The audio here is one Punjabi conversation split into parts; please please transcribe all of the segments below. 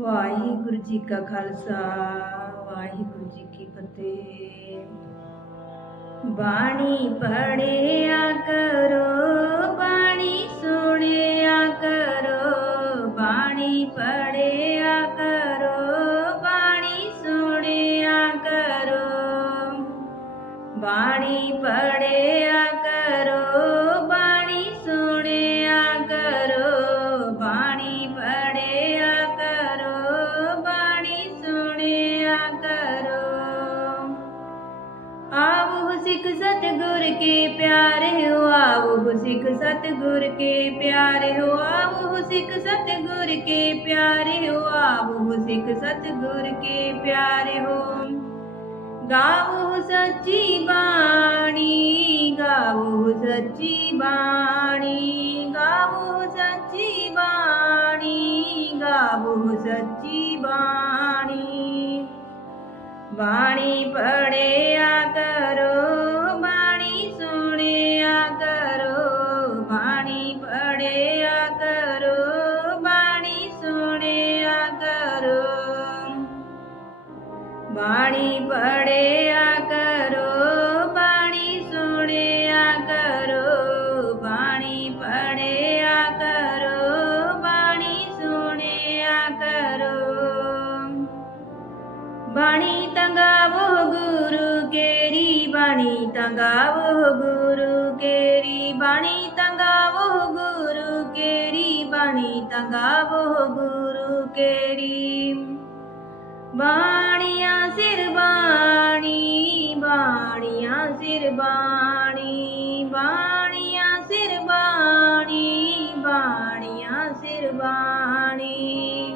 ਵਾਹਿਗੁਰੂ ਜੀ ਕਾ ਖਾਲਸਾ, ਵਾਹਿਗੁਰੂ ਜੀ ਕੀ ਫਤਿਹ। ਬਾਣੀ ਪੜਿਆ ਕਰੋ, ਬਾਣੀ ਸੁਣਿਆ ਕਰੋ, ਬਾਣੀ ਪੜਿਆ ਕਰੋ, ਬਾਣੀ ਸੁਣਿਆ ਕਰੋ। ਬਾਣੀ ਪੜਿਆ ਕਰੋ ਸੁਣਿਆ ਕਰੋ ਆਵੋ ਸਿੱਖ ਸਤਿਗੁਰ ਕੇ ਪਿਆਰੇ ਹੋ, ਆਵੋ ਸਿੱਖ ਸਤਿਗੁਰ ਕੇ ਪਿਆਰੇ ਹੋ, ਆਵੋ ਸਿੱਖ ਸਤਿਗੁਰ ਕੇ ਪਿਆਰੇ ਹੋ, ਆਵੋ ਸਿੱਖ ਸਤਿਗੁਰ ਕੇ ਪਿਆਰੇ ਹੋ। ਗਾਵੋ ਸੱਚੀ ਬਾਣੀ, ਗਾਵੋ ਸੱਚੀ ਬਾਣੀ, ਗਾਵੋ ਸੱਚੀ ਬਾਣੀ, ਗਾਵੋ ਸੱਚੀ ਬਾਣੀ। ਬਾਣੀ ਪੜਿਆ ਕਰੋ, ਬਾਣੀ ਸੁਣਿਆ ਕਰੋ, ਬਾਣੀ ਪੜਿਆ ਕਰੋ, ਬਾਣੀ ਸੁਣਿਆ ਕਰੋ। ਬਾਣੀ ਪੜਿਆ ਕਰੋ, ਬਾਣੀ ਸੁਣਿਆ ਕਰੋ, ਬਾਣੀ ਪੜਿਆ ਬਾਣੀ ਤੰਗਾਵੋ ਗੁਰੂ ਕੇਰੀ ਬਾਣੀ ਤੰਗਾਵੋ ਗੁਰੂ ਕੇਰੀ ਬਾਣੀ ਤੰਗਾਵੋ ਗੁਰੂ ਕੇਰੀ। ਬਾਣੀਆਂ ਸਿਰ ਬਾਣੀ, ਬਾਣੀਆਂ ਸਿਰ ਬਾਣੀ, ਬਾਣੀਆਂ ਸਿਰ ਬਾਣੀ, ਬਾਣੀਆਂ ਸਿਰ ਬਾਣੀ।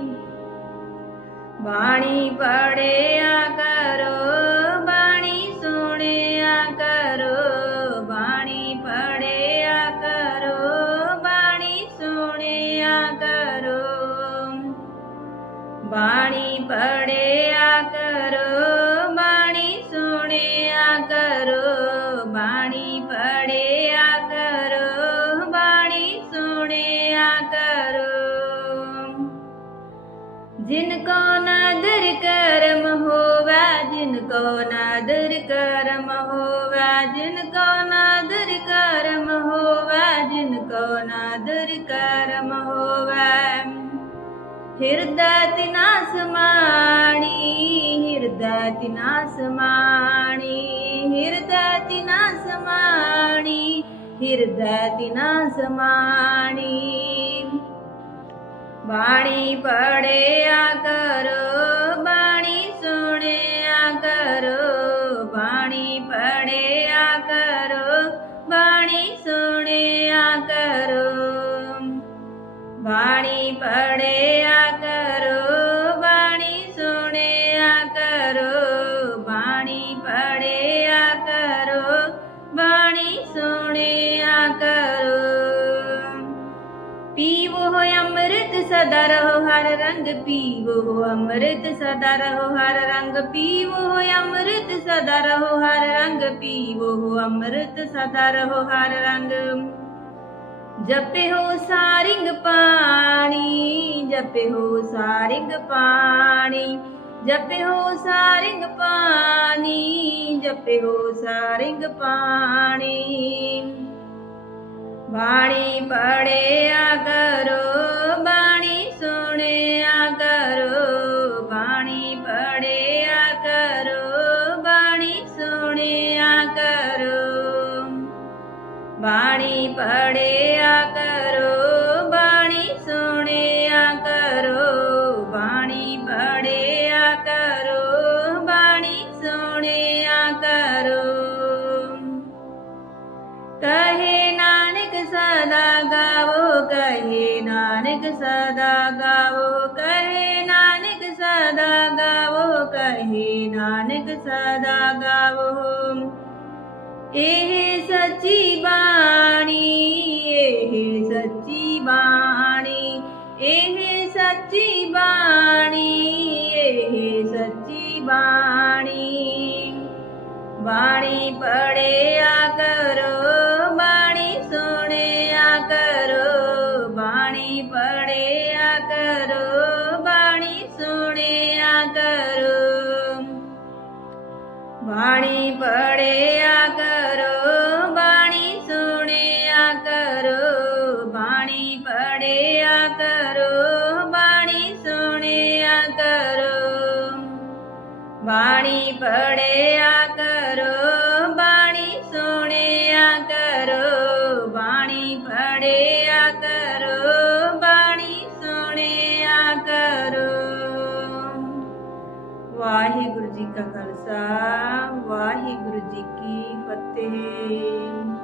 ਬਾਣੀ ਪੜਿਆ जिनको नादर करम होवा जिनको नादर करम होवा जिनको नादर करम होवा जिनको नादर करम होवा ध नासमाणी कर्म् नासमाणी हृदि नासमाणी हृदनासमाणि हृदाति नामाणि ਬਾਣੀ ਪੜਿਆ ਕਰੋ, ਬਾਣੀ ਸੁਣਿਆ ਕਰੋ, ਬਾਣੀ ਪੜਿਆ ਕਰੋ, ਬਾਣੀ ਸੁਣਿਆ ਕਰੋ। ਬਾਣੀ ਪੜਿਆ ਕਰੋ, ਬਾਣੀ ਸੁਣਿਆ ਕਰੋ, ਬਾਣੀ ਪੜਿਆ ਕਰੋ, ਬਾਣੀ ਸੁਣਿਆ ਕਰੋ। ਪੀਵੋ ਅੰਮ੍ਰਿਤ ਸਦਾ ਰਹੋ, ਹਰ ਰੰਗ ਪੀਵੋ ਅੰਮ੍ਰਿਤ ਸਦਾ ਰਹੋ, ਹਰ ਰੰਗ ਪੀਵੋ ਅੰਮ੍ਰਿਤ ਸਦਾ ਰਹੋ, ਹਰ ਰੰਗ ਪੀਵੋ ਅੰਮ੍ਰਿਤ ਸਦਾ ਰਹੋ, ਹਰ ਰੰਗ। ਜਪੇ ਹੋ ਸਾਰਿੰਗ ਪਾਣੀ ਜਪੇ ਹੋ ਸਾਰਿੰਗ ਪਾਣੀ ਜਪੇ ਹੋ ਸਾਰਿੰਗ ਪਾਣੀ ਜਪੇ ਹੋ ਸਾਰਿੰਗ ਪਾਣੀ। ਬਾਣੀ ਪੜਿਆ ਕਰੋ, ਬਾਣੀ ਸੁਣਿਆ ਕਰੋ, ਬਾਣੀ ਪੜਿਆ ਕਰੋ, ਬਾਣੀ ਸੁਣਿਆ ਕਰੋ। ਬਾਣੀ ਪੜਿਆ ਕਰੋ ਨਾਨਕ ਸਦਾ ਗਾਵੋ, ਕਹੇ ਨਾਨਕ ਸਦਾ ਗਾਵੋ, ਕਹੇ ਨਾਨਕ ਸਦਾ ਗਾਵੋ। ਇਹ ਸੱਚੀ ਬਾਣੀ, ਇਹ ਸੱਚੀ ਬਾਣੀ, ਇਹ ਸੱਚੀ ਬਾਣੀ, ਇਹ ਸੱਚੀ ਬਾਣੀ। ਬਾਣੀ ਪੜਿਆ ਕਰੋ ਬਾਣੀ ਪੜਿਆ ਕਰੋ, ਬਾਣੀ ਸੁਣਿਆ ਕਰੋ, ਬਾਣੀ ਪੜਿਆ ਕਰੋ, ਬਾਣੀ ਸੁਣਿਆ ਕਰੋ। ਵਾਹਿਗੁਰੂ ਜੀ ਕਾ ਖਾਲਸਾ, ਵਾਹਿਗੁਰੂ ਜੀ ਕੀ ਫਤਿਹ।